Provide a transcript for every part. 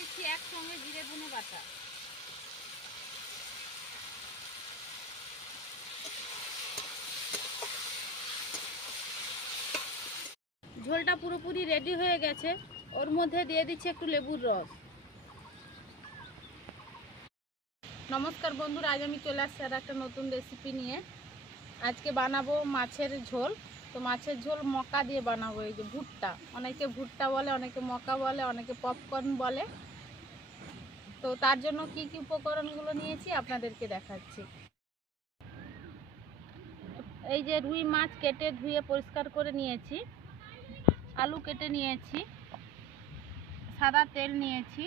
দিচ্ছি একসঙ্গে জিরে ধনে বাটা। ঝোলটা পুরোপুরি রেডি হয়ে গেছে। ওর মধ্যে দিয়ে দিচ্ছি একটু লেবুর রস। নমস্কার বন্ধুরা, আজ আমি চলে আসছি আর একটা নতুন রেসিপি নিয়ে। আজকে বানাবো মাছের ঝোল। তো মাছের ঝোল মকা দিয়ে বানাবো। এই যে ভুট্টা, অনেকে ভুট্টা বলে, অনেকে মকা বলে, অনেকে পপকর্ন বলে। তো তার জন্য কি কি উপকরণগুলো নিয়েছি আপনাদেরকে দেখাচ্ছি। এই যে রুই মাছ কেটে ধুয়ে পরিষ্কার করে নিয়েছি, আলু কেটে নিয়েছি, সাদা তেল নিয়েছি,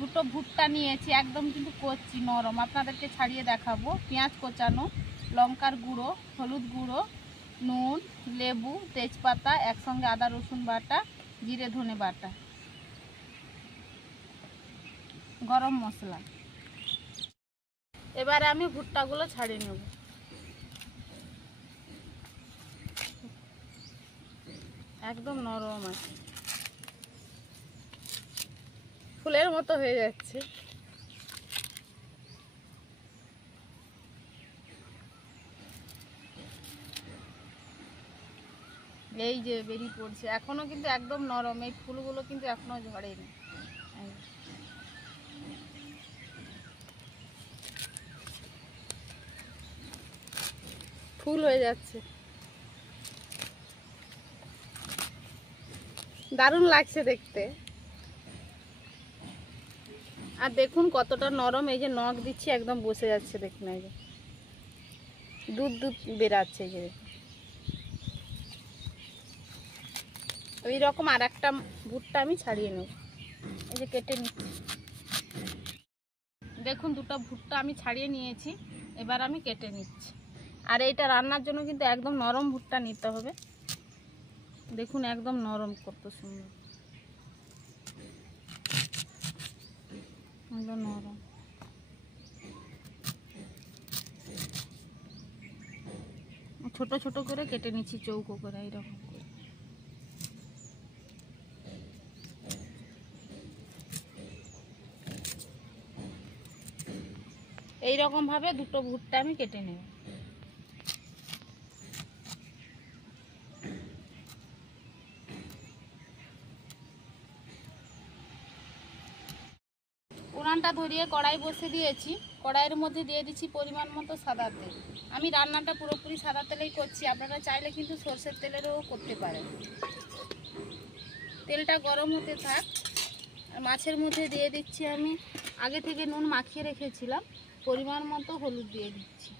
দুটো ভুট্টা নিয়েছি, একদম কিন্তু কচি নরম, আপনাদেরকে ছাড়িয়ে দেখাবো। পেঁয়াজ কোচানো, লঙ্কার গুঁড়ো, হলুদ গুঁড়ো, নুন, লেবু, তেজপাতা, একসঙ্গে আদা রসুন বাটা, জিরে ধনে বাটা, গরম মশলা। এবারে আমি ভুট্টাগুলো ছাড়িয়ে নেব। একদম নরম আছে, ফুলের মতো হয়ে যাচ্ছে। এই যে বেরিয়ে পড়ছে, এখনো কিন্তু একদম নরম। এই ফুলগুলো কিন্তু এখনো ঝরেনি। ফুল হয়ে যাচ্ছে, দারুণ লাগছে দেখতে। আর দেখুন কতটা নরম। এই যে নখ দিচ্ছি, একদম বসে যাচ্ছে। দেখুন এই যে দুধ দুধ বেরাচ্ছে। এই যে ওই রকম আর একটা ভুট্টা আমি ছাড়িয়ে নেব। এই যে কেটে নিচ্ছি। দেখুন দুটো ভুট্টা আমি ছাড়িয়ে নিয়েছি, এবার আমি কেটে নিচ্ছি। আর এইটা রান্নার জন্য কিন্তু একদম নরম ভুট্টা নিতে হবে। দেখুন একদম নরম, কত সুন্দর, একদম নরম। ছোট ছোট করে কেটে নিচ্ছি, চৌকো করে এইরকম করে। এইরকম ভাবে দুটো ভুট্টা আমি কেটে নেব। উনানটা ধরিয়ে কড়াই বসে দিয়েছি। কড়াইয়ের মধ্যে দিয়ে দিচ্ছি পরিমাণ মতো সাদা তেল। আমি রান্নাটা পুরোপুরি সাদা তেলেই করছি, আপনারা চাইলে কিন্তু সরষের তেলেরও করতে পারেন। তেলটা গরম হতে থাক। মাছের মধ্যে দিয়ে দিচ্ছি আমি আগে থেকে নুন মাখিয়ে রেখেছিলাম, পরিমাণ মতো হলুদ দিয়ে দিচ্ছি।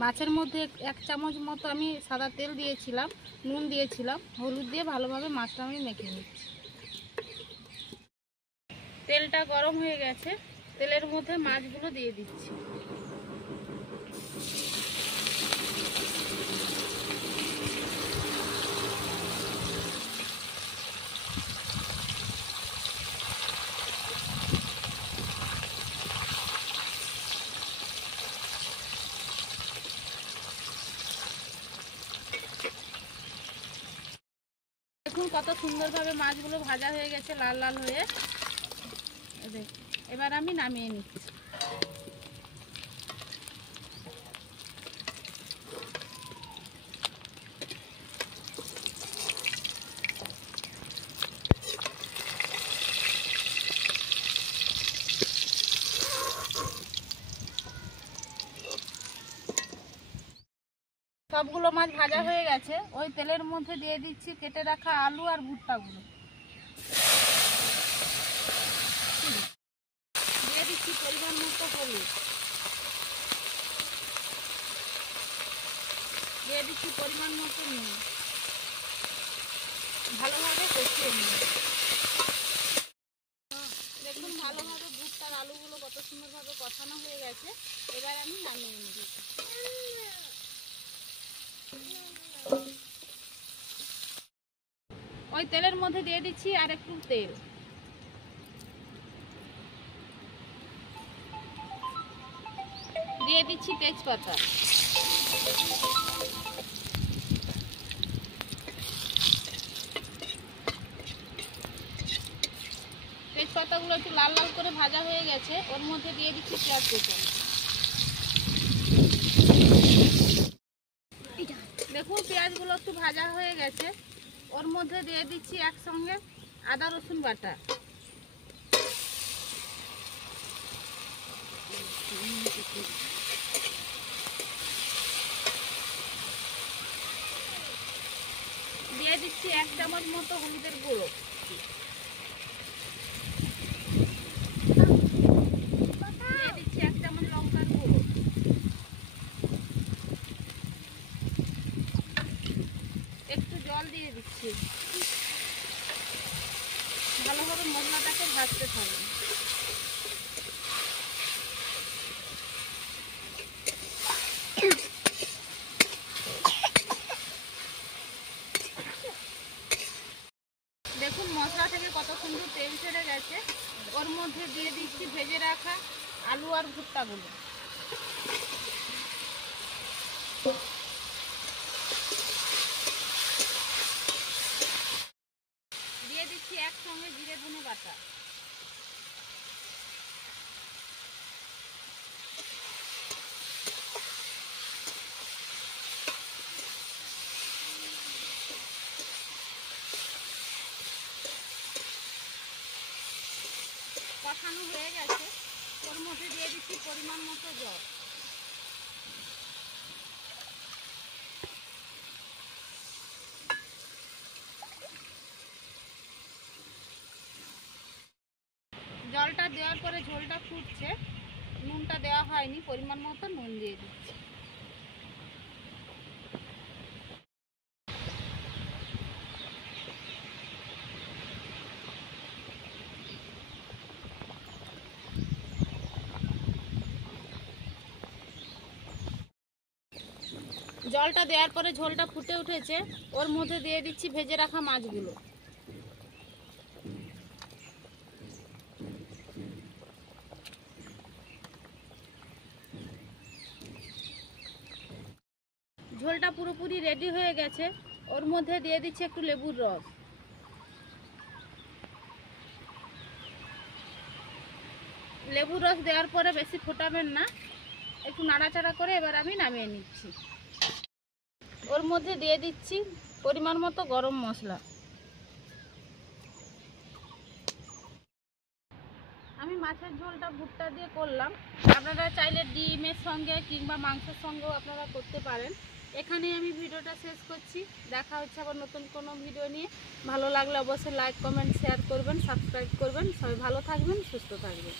মাছের মধ্যে 1 চামচ মতো আমি সাদা তেল দিয়েছিলাম, নুন দিয়েছিলাম, হলুদ দিয়ে ভালোভাবে মাছটা আমি মেখে নিচ্ছি। তেলটা গরম হয়ে গেছে, তেলের মধ্যে মাছগুলো দিয়ে দিচ্ছি। দেখুন কত সুন্দরভাবে মাছগুলো ভাজা হয়ে গেছে, লাল লাল হয়ে। এবার আমি নামিয়ে নিচ্ছি। সবগুলো মাছ ভাজা হয়ে গেছে। ওই তেলের মধ্যে দিয়ে দিচ্ছি কেটে রাখা আলু আর ভুট্টাগুলো। দিয়ে দিচ্ছি পরিমাণ মতো হলুদ, দিয়ে দিচ্ছি পরিমাণ মতো নুন। ভালোভাবে কষিয়ে নিই। দেখুন ভালোভাবে ভুট্টার আলুগুলো কত সুন্দরভাবে কষানো হয়ে গেছে। এবার আমি নামিয়ে নিই। ওই তেলের মধ্যে দিয়ে দিচ্ছি আর একটু তেল, দিয়ে দিচ্ছি তেজপাতা, লাল লাল করে ভাজা হয়ে গেছে, ওর মধ্যে দিয়ে দিচ্ছি পেঁয়াজ কুচি। দেখুন পেঁয়াজগুলো একটু ভাজা হয়ে গেছে, ওর মধ্যে দিয়ে দিচ্ছি একসঙ্গে আদা রসুন বাটা। দিয়ে দিচ্ছি 1 চামচ মতো হলুদের গুঁড়ো। দিয়ে দিচ্ছি 1 চামচ লঙ্কার গুঁড়ো। একটু জল দিয়ে দিচ্ছি। ভালোভাবে মশলাটাকে ভাজতে হবে। দেখুন মশলা থেকে কত সুন্দর তেল ছেড়ে গেছে, ওর মধ্যে দিয়ে দিচ্ছি ভেজে রাখা আলু আর ভুট্টাগুলো। দিয়ে দিচ্ছি একসঙ্গে জিরে ধনে বাটা। কষানো হয়ে গেছে, ওর মধ্যে দিয়ে দিচ্ছি পরিমাণ মতো জল। জলটা দেওয়ার পরে ঝোলটা ফুটছে, নুনটা দেওয়া হয়নি, পরিমাণ মতো নুন দিয়ে দিচ্ছি। জলটা দেওয়ার পরে ঝোলটা ফুটে উঠেছে, ওর মধ্যে দিয়ে দিচ্ছি ভেজে রাখা মাছগুলো। ঝোলটা পুরোপুরি রেডি হয়ে গেছে, ওর মধ্যে দিয়ে দিচ্ছি একটু লেবুর রস। লেবুর রস দেওয়ার পরে বেশি ফোটাবেন না, একটু নাড়াচাড়া করে এবার আমি নামিয়ে নিচ্ছি। ওর মধ্যে দিয়ে দিচ্ছি পরিমাণ মতো গরম মশলা। আমি মাছের ঝোলটা ভুট্টা দিয়ে করলাম, আপনারা চাইলে ডিমের সঙ্গে কিংবা মাংসের সঙ্গেও আপনারা করতে পারেন। এখানেই আমি ভিডিওটা শেষ করছি। দেখা হচ্ছে আবার নতুন কোনো ভিডিও নিয়ে। ভালো লাগলে অবশ্যই লাইক কমেন্ট শেয়ার করবেন, সাবস্ক্রাইব করবেন। সবাই ভালো থাকবেন, সুস্থ থাকবেন।